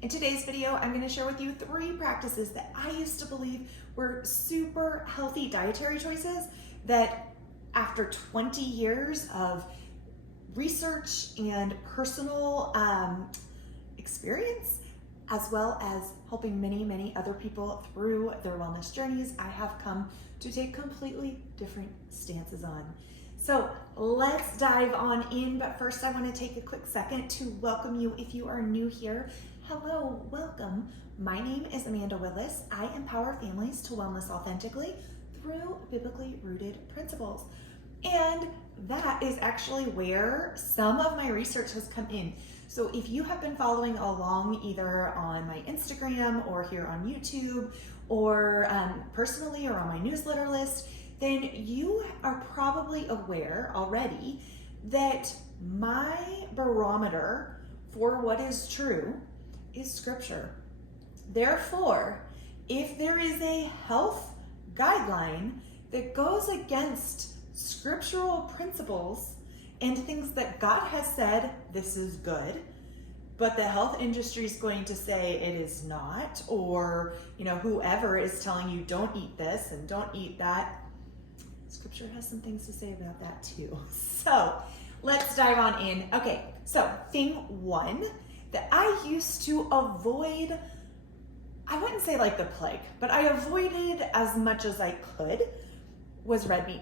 In today's video, I'm going to share with you 3 practices that I used to believe were super healthy dietary choices that after 20 years of research and personal experience, as well as helping many other people through their wellness journeys, I have come to take completely different stances on. So let's dive on in, but first I want to take a quick second to welcome you if you are new here. Hello, welcome. My name is Amanda Willis. I empower families to wellness authentically through biblically rooted principles. And that is actually where some of my research has come in. So if you have been following along either on my Instagram or here on YouTube or personally or on my newsletter list, then you are probably aware already that my barometer for what is true is scripture. Therefore, if there is a health guideline that goes against scriptural principles and things that God has said, this is good, but the health industry is going to say it is not, or whoever is telling you don't eat this and don't eat that, scripture has some things to say about that too. So let's dive on in. Okay, so thing 1 that I used to avoid, I wouldn't say like the plague, but I avoided as much as I could, was red meat.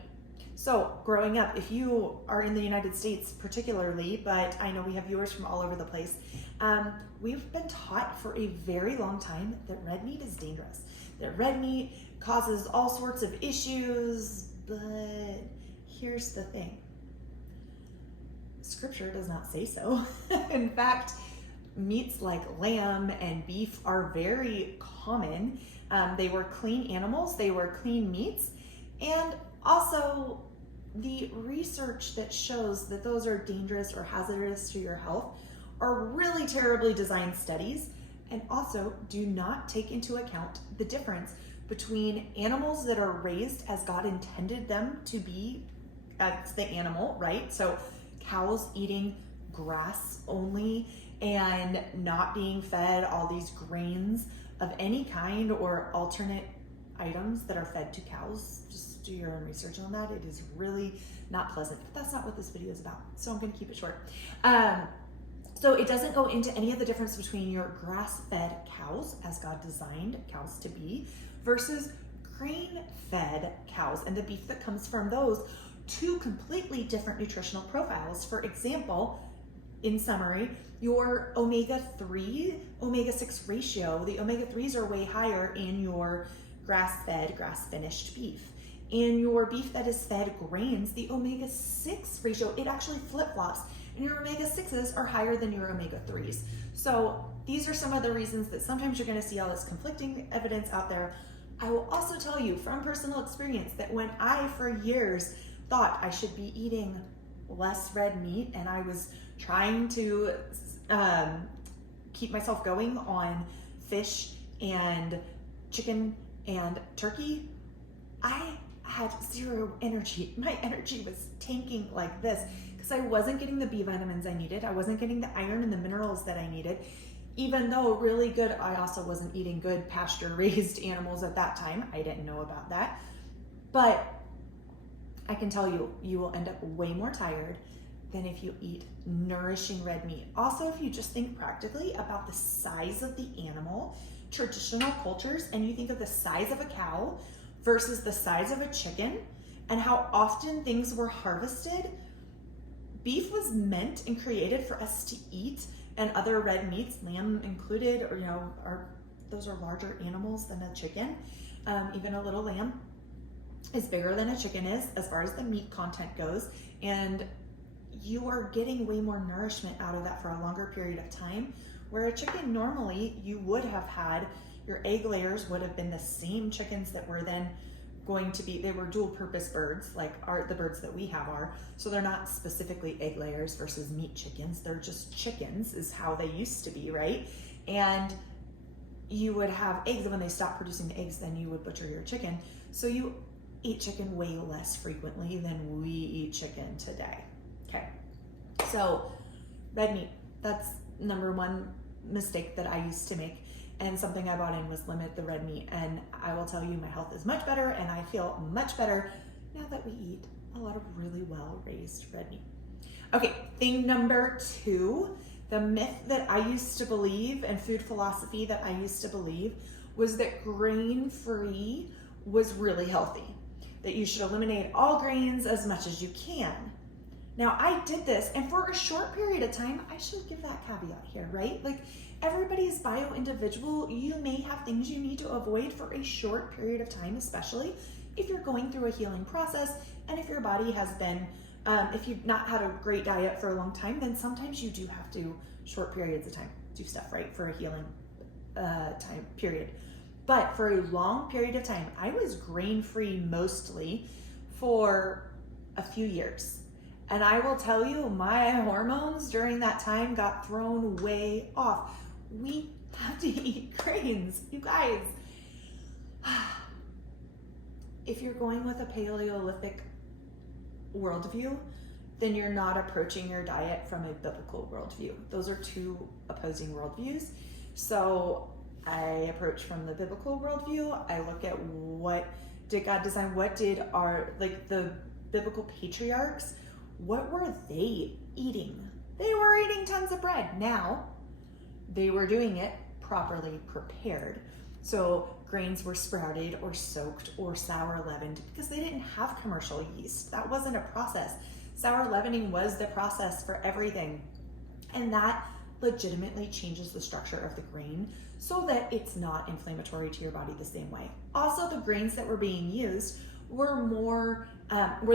So growing up, if you are in the United States particularly, but I know we have viewers from all over the place, we've been taught for a very long time that red meat is dangerous, that red meat causes all sorts of issues, but here's the thing. Scripture does not say so. In fact, meats like lamb and beef are very common. They were clean animals, they were clean meats, and also the research that shows that those are dangerous or hazardous to your health are really terribly designed studies, and also do not take into account the difference between animals that are raised as God intended them to be as the animal, right? So cows eating grass only and not being fed all these grains of any kind or alternate items that are fed to cows. Just do your own research on that. It is really not pleasant, but that's not what this video is about. So I'm going to keep it short. So it doesn't go into any of the difference between your grass-fed cows, as God designed cows to be, versus grain-fed cows and the beef that comes from those. 2 completely different nutritional profiles. For example, in summary, your omega-3, omega-6 ratio, the omega-3s are way higher in your grass-fed, grass-finished beef. In your beef that is fed grains, the omega-6 ratio, it actually flip-flops, and your omega-6s are higher than your omega-3s. So these are some of the reasons that sometimes you're going to see all this conflicting evidence out there. I will also tell you from personal experience that when I, for years, thought I should be eating less red meat and I was trying to keep myself going on fish and chicken and turkey, I had zero energy. My energy was tanking like this because I wasn't getting the B vitamins I needed. I wasn't getting the iron and the minerals that I needed. Even though really good, I also wasn't eating good pasture-raised animals at that time. I didn't know about that. But I can tell you, you will end up way more tired than if you eat nourishing red meat. Also, if you just think practically about the size of the animal, traditional cultures, and you think of the size of a cow versus the size of a chicken and how often things were harvested, beef was meant and created for us to eat, and other red meats, lamb included, or those are larger animals than a chicken. Even a little lamb is bigger than a chicken is as far as the meat content goes, and you are getting way more nourishment out of that for a longer period of time. Where a chicken, normally you would have had, your egg layers would have been the same chickens that were then going to be, they were dual purpose birds, like the birds that we have are. So they're not specifically egg layers versus meat chickens. They're just chickens is how they used to be, right? And you would have eggs, and when they stopped producing the eggs, then you would butcher your chicken. So you eat chicken way less frequently than we eat chicken today. Okay, so red meat, that's number one mistake that I used to make, and something I bought in was limit the red meat. And I will tell you, my health is much better and I feel much better now that we eat a lot of really well-raised red meat. Okay, thing number 2, the myth that I used to believe and food philosophy that I used to believe was that grain-free was really healthy, that you should eliminate all grains as much as you can. Now, I did this, and for a short period of time, I should give that caveat here, right? Like, everybody's bio-individual. You may have things you need to avoid for a short period of time, especially if you're going through a healing process, and if your body has been, if you've not had a great diet for a long time, then sometimes you do have to, short periods of time, do stuff, right, for a healing time period. But for a long period of time, I was grain-free mostly for a few years. And I will tell you, my hormones during that time got thrown way off. We have to eat grains, you guys. If you're going with a Paleolithic worldview, then you're not approaching your diet from a biblical worldview. Those are two opposing worldviews. So I approach from the biblical worldview. I look at what did God design, what did the biblical patriarchs, what were they eating? They were eating tons of bread. Now, they were doing it properly prepared. So grains were sprouted or soaked or sour leavened because they didn't have commercial yeast. That wasn't a process. Sour leavening was the process for everything. And that legitimately changes the structure of the grain so that it's not inflammatory to your body the same way. Also, the grains that were being used were were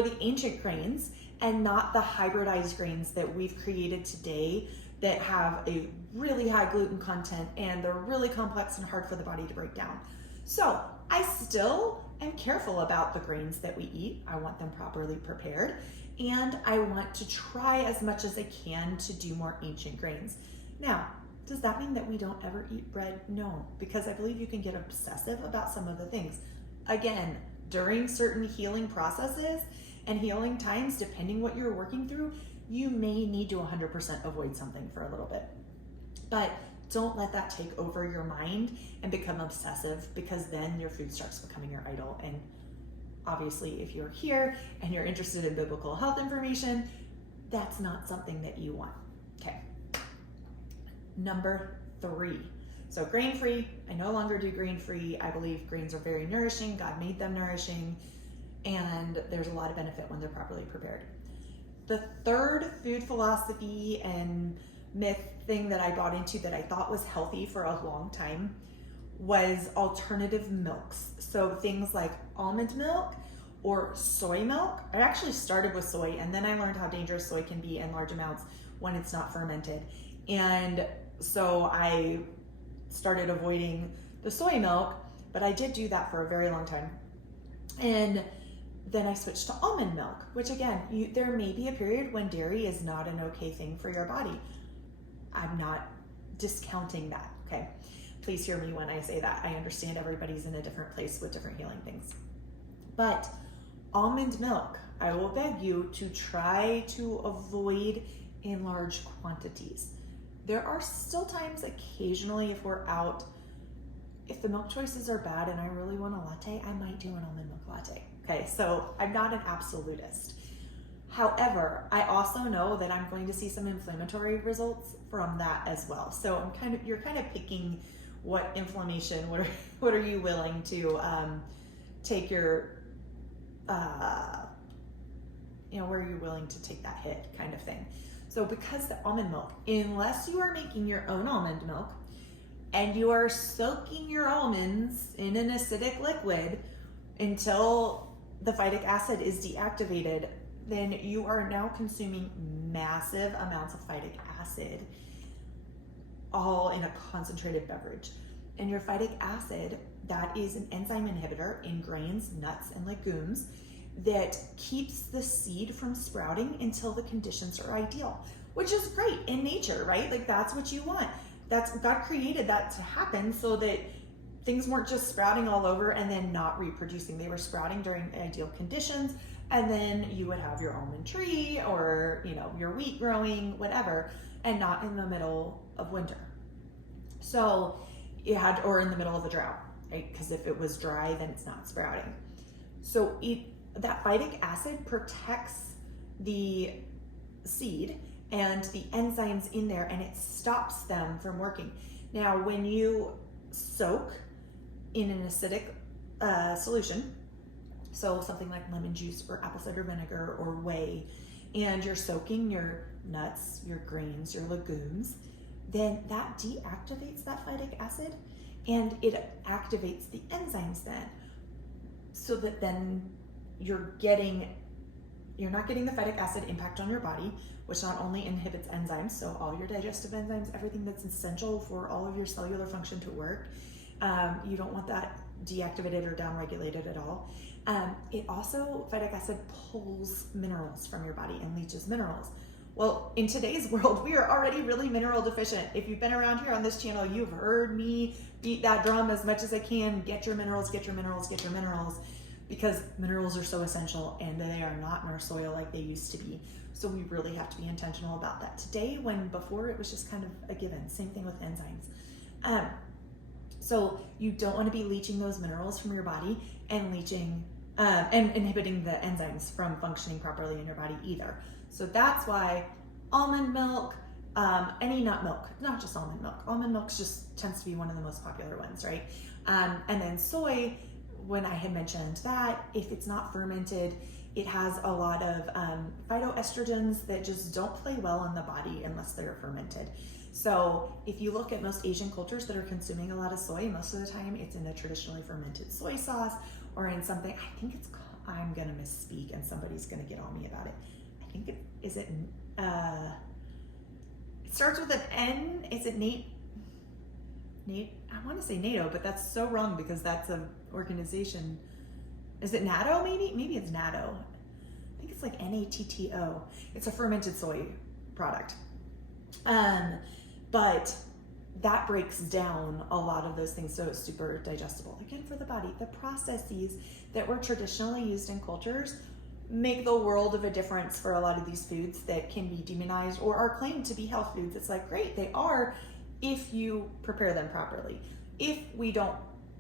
the ancient grains and not the hybridized grains that we've created today that have a really high gluten content and they're really complex and hard for the body to break down. So I still am careful about the grains that we eat. I want them properly prepared, and I want to try as much as I can to do more ancient grains. Now, does that mean that we don't ever eat bread? No, because I believe you can get obsessive about some of the things. Again, during certain healing processes and healing times, depending what you're working through, you may need to 100% avoid something for a little bit. But don't let that take over your mind and become obsessive, because then your food starts becoming your idol. And obviously, if you're here and you're interested in biblical health information, that's not something that you want. Okay. Number 3. So grain-free, I no longer do grain-free. I believe grains are very nourishing. God made them nourishing, and there's a lot of benefit when they're properly prepared. The third food philosophy and myth thing that I bought into that I thought was healthy for a long time was alternative milks. So things like almond milk or soy milk. I actually started with soy, and then I learned how dangerous soy can be in large amounts when it's not fermented. And so I started avoiding the soy milk, but I did do that for a very long time. And then I switched to almond milk, which again, there may be a period when dairy is not an okay thing for your body. I'm not discounting that, okay? Please hear me when I say that. I understand everybody's in a different place with different healing things. But almond milk, I will beg you to try to avoid in large quantities. There are still times occasionally if we're out, if the milk choices are bad and I really want a latte, I might do an almond milk latte. Okay, so I'm not an absolutist. However, I also know that I'm going to see some inflammatory results from that as well. So you're kind of picking what inflammation, what are you willing to take your, where are you willing to take that hit kind of thing. So because the almond milk, unless you are making your own almond milk and you are soaking your almonds in an acidic liquid until the phytic acid is deactivated, then you are now consuming massive amounts of phytic acid all in a concentrated beverage. And your phytic acid, that is an enzyme inhibitor in grains, nuts, and legumes that keeps the seed from sprouting until the conditions are ideal, which is great in nature, right? Like that's what you want. God created that to happen so that things weren't just sprouting all over and then not reproducing. They were sprouting during ideal conditions, and then you would have your almond tree or your wheat growing, whatever, and not in the middle of winter. So it had, or in the middle of a drought, right? Because if it was dry, then it's not sprouting. So that phytic acid protects the seed and the enzymes in there, and it stops them from working. Now, when you soak in an acidic solution, so something like lemon juice or apple cider vinegar or whey, and you're soaking your nuts, your grains, your legumes, then that deactivates that phytic acid and it activates the enzymes then, so that then you're not getting the phytic acid impact on your body, which not only inhibits enzymes, so all your digestive enzymes, everything that's essential for all of your cellular function to work, you don't want that deactivated or downregulated at all. It also, phytic acid pulls minerals from your body and leaches minerals. Well, in today's world, we are already really mineral deficient. If you've been around here on this channel, you've heard me beat that drum as much as I can. Get your minerals, get your minerals, get your minerals, because minerals are so essential and they are not in our soil like they used to be. So we really have to be intentional about that today, when before it was just kind of a given. Same thing with enzymes. So you don't want to be leaching those minerals from your body and leaching and inhibiting the enzymes from functioning properly in your body either. So that's why almond milk, any nut milk, not just almond milk. Almond milk just tends to be one of the most popular ones, right? And then soy, when I had mentioned that, if it's not fermented, it has a lot of phytoestrogens that just don't play well in the body unless they're fermented. So if you look at most Asian cultures that are consuming a lot of soy, most of the time it's in a traditionally fermented soy sauce or in something, I think it's called, I'm gonna misspeak and somebody's gonna get on me about it. I think it starts with an N, is it Nate, I wanna say NATO, but that's so wrong because that's an organization. Is it natto maybe? Maybe it's natto. I think it's like NATTO. It's a fermented soy product. But that breaks down a lot of those things, so it's super digestible. Again, for the body, the processes that were traditionally used in cultures make the world of a difference for a lot of these foods that can be demonized or are claimed to be health foods. It's like, great, they are if you prepare them properly. If we don't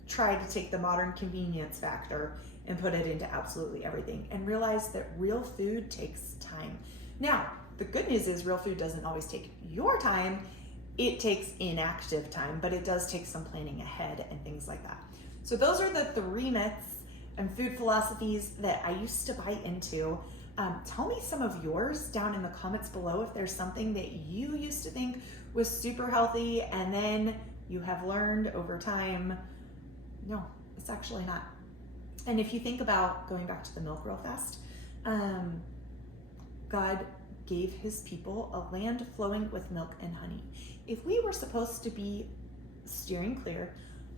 try to take the modern convenience factor and put it into absolutely everything and realize that real food takes time. Now, the good news is real food doesn't always take your time. It takes inactive time, but it does take some planning ahead and things like that. So those are the 3 myths and food philosophies that I used to buy into. Tell me some of yours down in the comments below if there's something that you used to think was super healthy and then you have learned over time, no, it's actually not. And if you think about going back to the milk real fast, God gave his people a land flowing with milk and honey. If we were supposed to be steering clear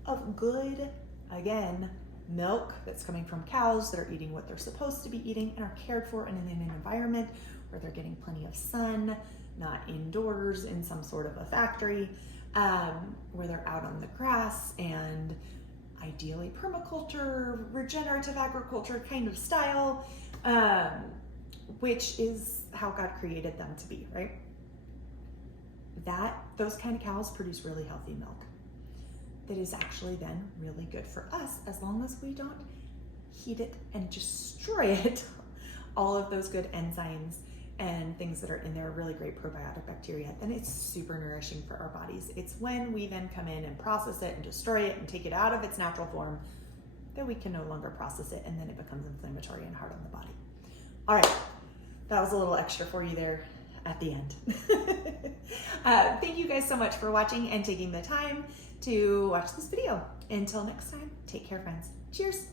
of good, again, milk that's coming from cows that are eating what they're supposed to be eating and are cared for and in an environment where they're getting plenty of sun, not indoors in some sort of a factory, where they're out on the grass and ideally permaculture, regenerative agriculture kind of style, which is how God created them to be, right? Those kind of cows produce really healthy milk that is actually then really good for us as long as we don't heat it and destroy it. All of those good enzymes and things that are in there, really great probiotic bacteria, then it's super nourishing for our bodies. It's when we then come in and process it and destroy it and take it out of its natural form that we can no longer process it, and then it becomes inflammatory and hard on the body. All right, that was a little extra for you there at the end. Thank you guys so much for watching and taking the time to watch this video. Until next time, take care, friends. Cheers.